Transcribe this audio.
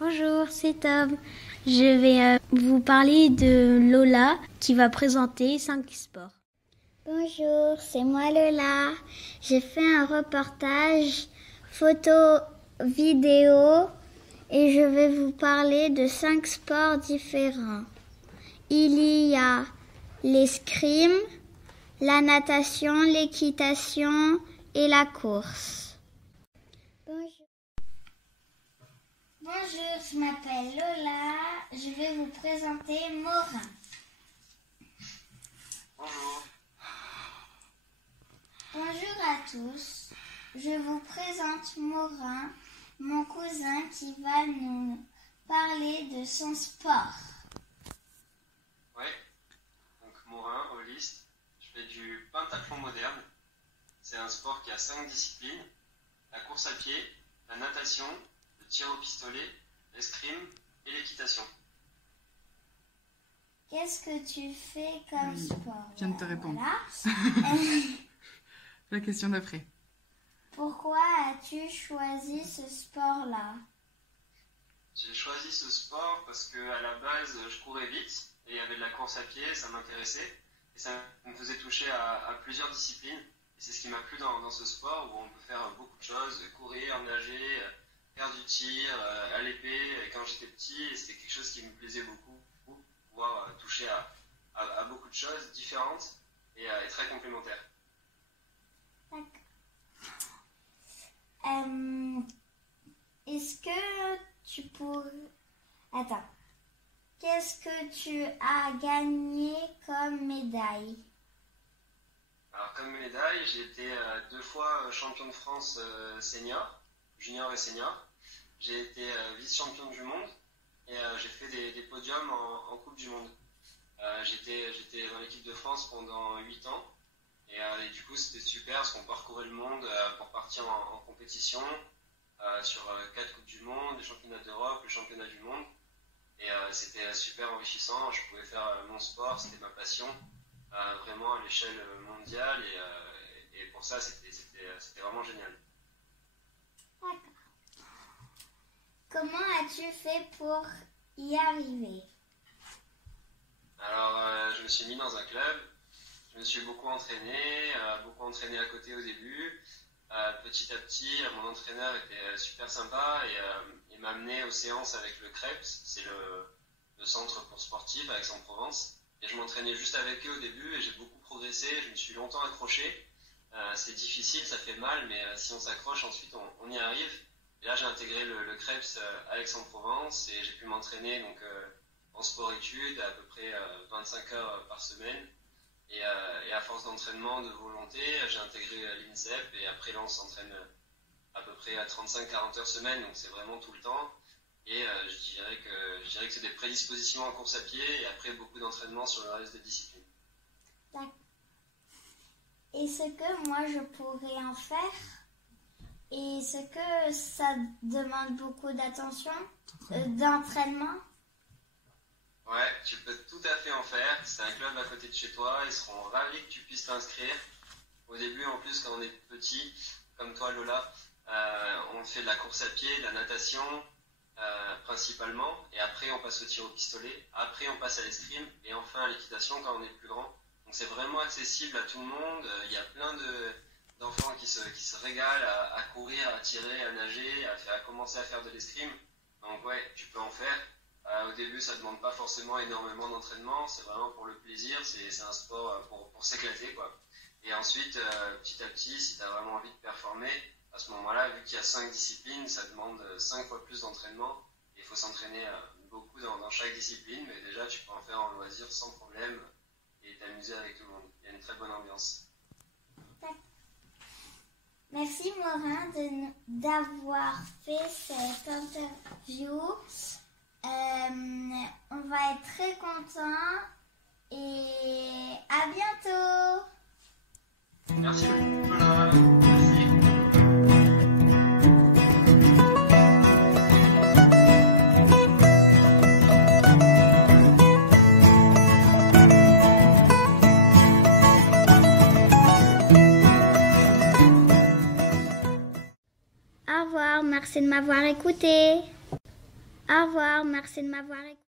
Bonjour, c'est Tom. Je vais vous parler de Lola qui va présenter 5 sports. Bonjour, c'est moi Lola. J'ai fait un reportage photo, vidéo et je vais vous parler de 5 sports différents. Il y a l'escrime, la natation, l'équitation et la course. Bonjour, je m'appelle Lola. Je vais vous présenter Morin. Bonjour. Bonjour à tous. Je vous présente Morin, mon cousin qui va nous parler de son sport. Oui, donc Morin, holiste. Je fais du pentathlon moderne. C'est un sport qui a 5 disciplines. La course à pied, la natation, le tir au pistolet, l'escrime et l'équitation. Qu'est-ce que tu fais comme sport? Je viens de te répondre. Voilà. La question d'après. Pourquoi as-tu choisi ce sport-là? J'ai choisi ce sport parce qu'à la base, je courais vite et il y avait de la course à pied, ça m'intéressait. Et ça me faisait toucher à plusieurs disciplines. Et c'est ce qui m'a plu dans ce sport où on peut faire beaucoup de choses, courir, nager, faire du tir, à l'épée. Quand j'étais petit, c'était quelque chose qui me plaisait beaucoup, pouvoir toucher à beaucoup de choses différentes et très complémentaires. D'accord. Est-ce que tu pourrais... Attends. Qu'est-ce que tu as gagné comme médaille? Alors comme médaille, j'ai été 2 fois champion de France senior, junior et senior. J'ai été vice-champion du monde et j'ai fait des podiums en Coupe du Monde. J'étais dans l'équipe de France pendant 8 ans et du coup c'était super parce qu'on parcourait le monde pour partir en compétition sur 4 Coupes du Monde, les championnats d'Europe, le championnat du monde. Et c'était super enrichissant, je pouvais faire mon sport, c'était ma passion, vraiment à l'échelle mondiale et pour ça c'était vraiment génial. D'accord. Comment as-tu fait pour y arriver? Alors je me suis mis dans un club, je me suis beaucoup entraîné à côté au début. Petit à petit, mon entraîneur était super sympa et m'a amené aux séances avec le CREPS, c'est le centre pour sportifs à Aix-en-Provence. Et je m'entraînais juste avec eux au début et j'ai beaucoup progressé, je me suis longtemps accroché. C'est difficile, ça fait mal, mais si on s'accroche, ensuite on y arrive. Et là, j'ai intégré le CREPS à Aix-en-Provence et j'ai pu m'entraîner donc, en sport-études à peu près 25 heures par semaine. Et à force d'entraînement, de volonté, j'ai intégré l'INSEP et après là on s'entraîne à peu près à 35-40 heures semaine, donc c'est vraiment tout le temps. Et je dirais que c'est des prédispositions en course à pied et après beaucoup d'entraînement sur le reste des disciplines. D'accord. Est-ce que moi je pourrais en faire? Et est-ce que ça demande beaucoup d'attention, d'entraînement? Ouais, tu peux tout à fait en faire. C'est un club à côté de chez toi. Ils seront ravis que tu puisses t'inscrire. Au début, en plus, quand on est petit, comme toi, Lola, on fait de la course à pied, de la natation, principalement. Et après, on passe au tir au pistolet. Après, on passe à l'escrime. Et enfin, à l'équitation quand on est plus grand. Donc, c'est vraiment accessible à tout le monde. Il y a plein d'enfants qui se régalent à courir, à tirer, à nager, à commencer à faire de l'escrime. Donc, ouais, tu peux en faire. Au début, ça ne demande pas forcément énormément d'entraînement, c'est vraiment pour le plaisir, c'est un sport pour s'éclater, quoi. Et ensuite, petit à petit, si tu as vraiment envie de performer, à ce moment-là, vu qu'il y a 5 disciplines, ça demande 5 fois plus d'entraînement. Il faut s'entraîner beaucoup dans chaque discipline, mais déjà, tu peux en faire en loisir sans problème et t'amuser avec tout le monde. Il y a une très bonne ambiance. Merci Morin d'avoir fait cette interview. On va être très contents et à bientôt. Merci beaucoup, Lola. Merci. Au revoir, merci de m'avoir écouté. Au revoir, merci de m'avoir écouté.